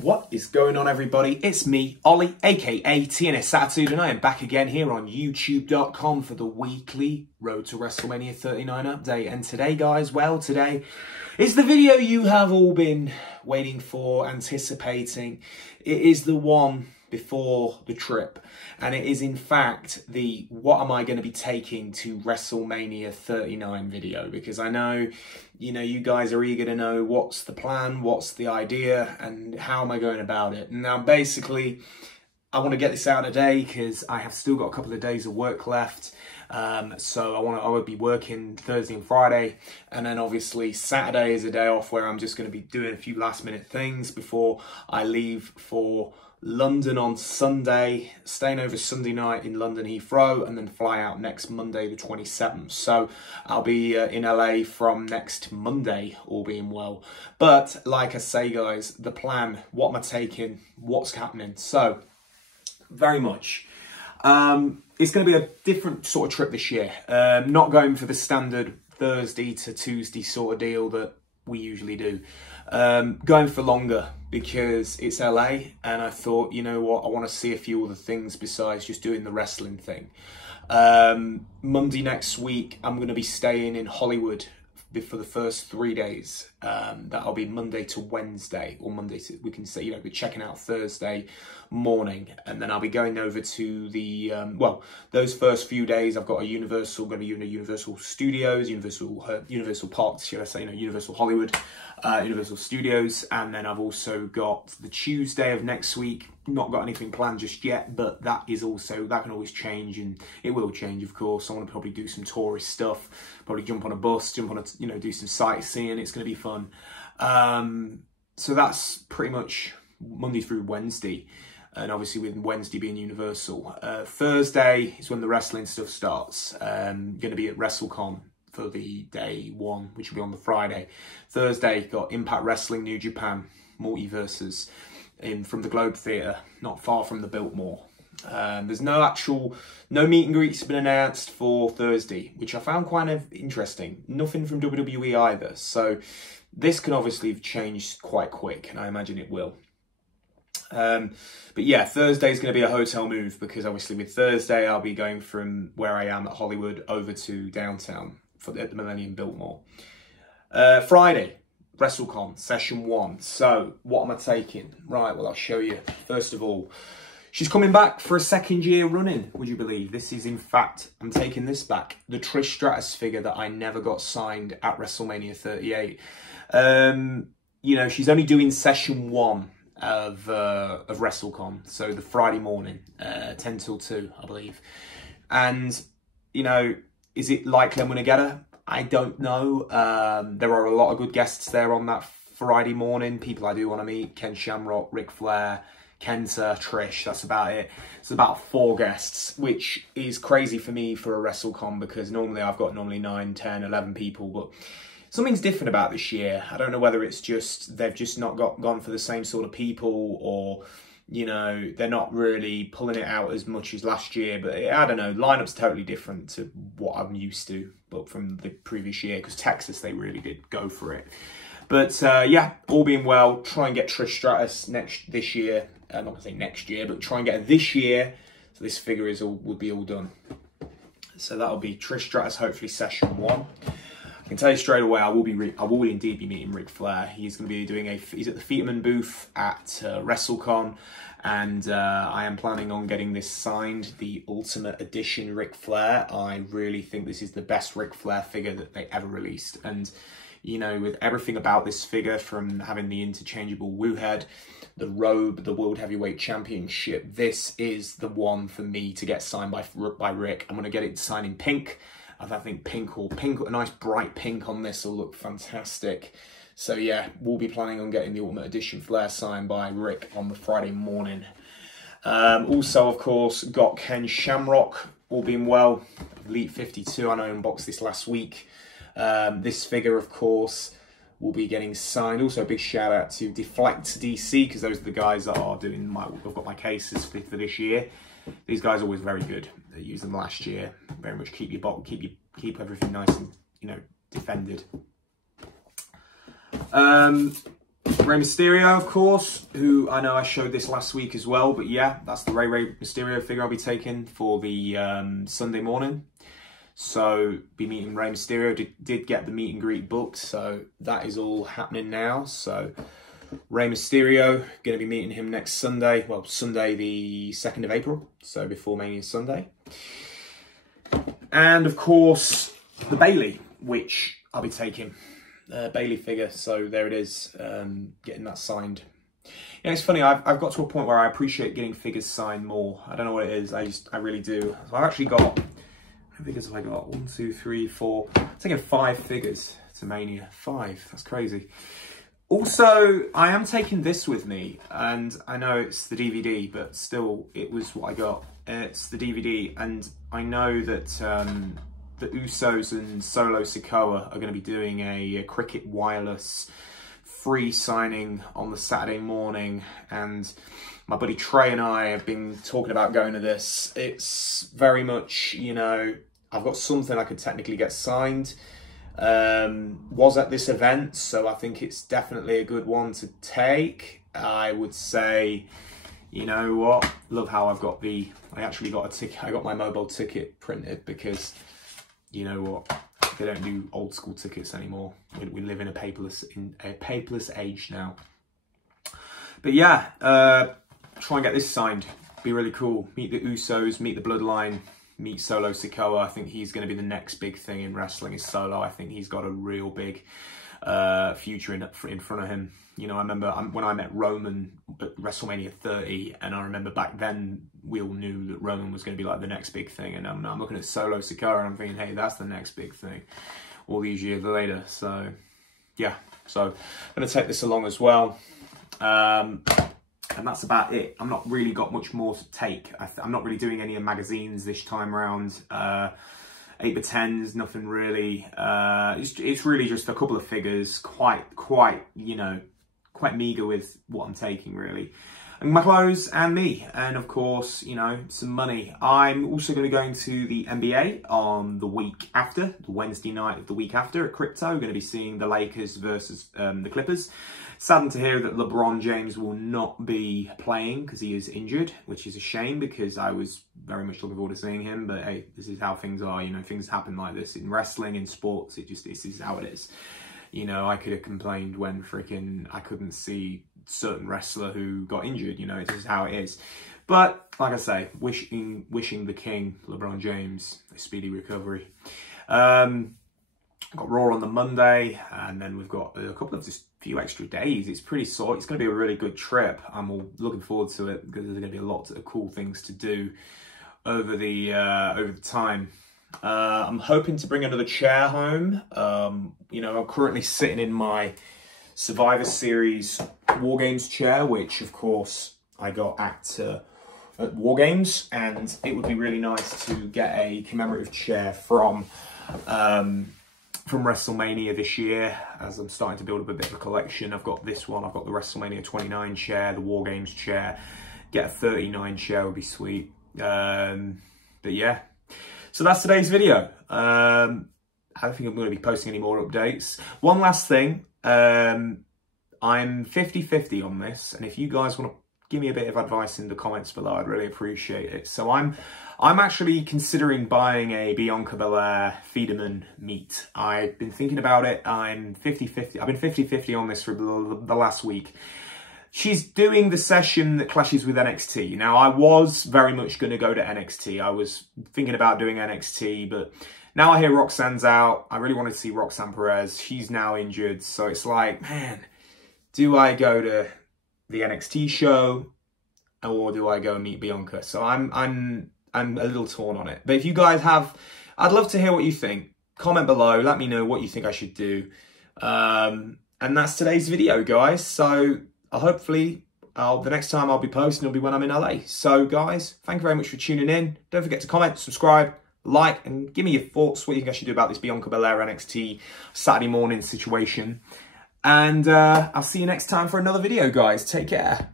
What is going on, everybody? It's me, Ollie, aka TNSAttitude, and I am back again here on YouTube.com for the weekly Road to WrestleMania 39 update. And today, guys, well, today is the video you have all been waiting for, anticipating. It is the one before the trip, and it is in fact the what am I going to be taking to WrestleMania 39 video, because I know, you know, you guys are eager to know what's the plan, what's the idea, and how am I going about it. Now, basically, I want to get this out today because I have still got a couple of days of work left. So I will be working Thursday and Friday, and then obviously Saturday is a day off where I'm just going to be doing a few last minute things before I leave for London on Sunday, staying over Sunday night in London Heathrow, and then fly out next Monday the 27th. So I'll be in LA from next Monday, all being well. But like I say, guys, the plan, what am I taking, what's happening? So very much it's going to be a different sort of trip this year. Not going for the standard Thursday to Tuesday sort of deal that we usually do. Going for longer because it's LA, and I thought, you know what, I want to see a few other things besides just doing the wrestling thing. Monday next week, I'm going to be staying in Hollywood for the first 3 days. That'll be Monday to Wednesday, or Monday to, we can say, you know, we're checking out Thursday morning, and then I'll be going over to the well, those first few days I've got a Universal, going to be in a Universal Studios, Universal Parks, should I say, you know, Universal Hollywood, Universal Studios, and then I've also got the Tuesday of next week. Not got anything planned just yet, but that is also, that can always change, and it will change, of course. I want to probably do some tourist stuff, probably jump on a bus, jump on a, you know, do some sightseeing. It's going to be fun. So that's pretty much Monday through Wednesday, and obviously with Wednesday being Universal. Thursday is when the wrestling stuff starts. Going to be at WrestleCon for the day one, which will be on the Friday. Thursday, got Impact Wrestling New Japan Multiverses from the Globe Theatre, not far from the Biltmore. There's no meet and greets been announced for Thursday, which I found kind of interesting. Nothing from WWE either. So this can obviously have changed quite quick, and I imagine it will. But yeah, Thursday is going to be a hotel move, because obviously with Thursday I'll be going from where I am at Hollywood over to downtown at the Millennium Biltmore. Friday, WrestleCon Session 1. So what am I taking? Right, well, I'll show you. First of all, she's coming back for a second year running, would you believe? This is, in fact, I'm taking this back. The Trish Stratus figure that I never got signed at WrestleMania 38. You know, she's only doing Session 1 of WrestleCon, so the Friday morning, 10 till 2, I believe. And, you know, is it likely I'm going to get her? I don't know. There are a lot of good guests there on that Friday morning. People I do want to meet: Ken Shamrock, Ric Flair, Kenta, Trish. That's about it. It's about 4 guests, which is crazy for me for a WrestleCon, because normally I've got 9, 10, 11 people, but something's different about this year. I don't know whether it's just they've just not gone for the same sort of people, or, you know, they're not really pulling it out as much as last year. But I don't know, lineup's totally different to what I'm used to, but from the previous year, because Texas, they really did go for it. But yeah, all being well, try and get Trish Stratus this year. I'm not gonna say next year, but try and get her this year, so this figure will be all done. So that'll be Trish Stratus, hopefully Session 1. I can tell you straight away, I will indeed be meeting Ric Flair. He's going to be doing he's at the Feetman booth at WrestleCon, and I am planning on getting this signed, the Ultimate Edition Ric Flair. I really think this is the best Ric Flair figure that they ever released, and, you know, with everything about this figure, from having the interchangeable woo head, the robe, the World Heavyweight Championship, this is the one for me to get signed by Rick. I'm going to get it signed in pink. I think pink, a nice bright pink on this will look fantastic. So yeah, we'll be planning on getting the Ultimate Edition Flair signed by Rick on the Friday morning. Also, of course, got Ken Shamrock, all being well, Elite 52. I know I unboxed this last week. This figure, of course, will be getting signed. Also, a big shout out to Deflect DC, because those are the guys that are doing I've got my cases for this year. These guys are always very good. They used them last year. Very much keep your bottle, keep everything nice and, you know, defended. Rey Mysterio, of course, who I know I showed this last week as well, but yeah, that's the Rey Mysterio figure I'll be taking for the Sunday morning. So, be meeting Rey Mysterio. Did get the meet and greet booked, so that is all happening now. So, Rey Mysterio, going to be meeting him next Sunday. Well, Sunday the 2nd of April, so before Mania Sunday. And, of course, the Bayley, which I'll be taking. Bayley figure, so there it is, getting that signed. You know, it's funny, I've got to a point where I appreciate getting figures signed more. I don't know what it is, I really do. So I've actually got, how many figures have I got? 1, 2, 3, 4. I'm taking 5 figures to Mania. 5, that's crazy. Also, I am taking this with me, and I know it's the DVD, but still, it was what I got. It's the DVD, and I know that the Usos and Solo Sikoa are going to be doing a Cricket Wireless free signing on the Saturday morning, and my buddy Trey and I have been talking about going to this. It's very much, you know, I've got something I could technically get signed. Was at this event, so I think it's definitely a good one to take. I would say, you know what, love how I've got I actually got a ticket, I got my mobile ticket printed because, you know what, they don't do old school tickets anymore. We live in a paperless age now. But yeah, try and get this signed. Be really cool. Meet the Usos, meet the Bloodline, meet Solo Sikoa. I think he's going to be the next big thing in wrestling is Solo. I think he's got a real big future in front of him. You know, I remember when I met Roman at WrestleMania 30, and I remember back then we all knew that Roman was going to be like the next big thing, and I'm looking at Solo Sikoa and I'm thinking, hey, that's the next big thing all these years later. So yeah, so I'm going to take this along as well. And that's about it. I've not really got much more to take. I'm not really doing any magazines this time around. 8x10s, nothing really. It's really just a couple of figures, quite, you know, quite meager with what I'm taking, really. And my clothes and me, and of course, you know, some money. I'm also going to be going to the NBA on the week after, the Wednesday night of the week after at Crypto. We're going to be seeing the Lakers versus the Clippers. Saddened to hear that LeBron James will not be playing because he is injured, which is a shame because I was very much looking forward to seeing him. But hey, this is how things are. You know, things happen like this in wrestling, in sports. This is how it is. You know, I could have complained when freaking I couldn't see certain wrestler who got injured. You know, this is how it is. But like I say, wishing the king, LeBron James, a speedy recovery. Got Raw on the Monday, and then we've got a couple of just few extra days. It's pretty sore. It's going to be a really good trip. I'm all looking forward to it because there's going to be a lot of cool things to do over the time. I'm hoping to bring another chair home. You know, I'm currently sitting in my Survivor Series War Games chair, which of course I got at War Games, and it would be really nice to get a commemorative chair from WrestleMania this year, as I'm starting to build up a bit of a collection. I've got this one, I've got the WrestleMania 29 chair, the War Games chair. Get a 39 chair would be sweet. But yeah, so that's today's video. I don't think I'm going to be posting any more updates. One last thing, I'm 50-50 on this, and if you guys want to give me a bit of advice in the comments below, I'd really appreciate it. So I'm actually considering buying a Bianca Belair Federman meat. I've been thinking about it. I'm 50-50. I've been 50-50 on this for the last week. She's doing the session that clashes with NXT. Now, I was very much going to go to NXT. I was thinking about doing NXT, but now I hear Roxanne's out. I really wanted to see Roxanne Perez. She's now injured. So it's like, man, do I go to the NXT show or do I go meet Bianca? So I'm a little torn on it. But if you guys have, I'd love to hear what you think. Comment below, let me know what you think I should do. And that's today's video, guys. So hopefully the next time I'll be posting will be when I'm in LA. So guys, thank you very much for tuning in. Don't forget to comment, subscribe, like, and give me your thoughts, what you think I should do about this Bianca Belair NXT Saturday morning situation. And I'll see you next time for another video, guys. Take care.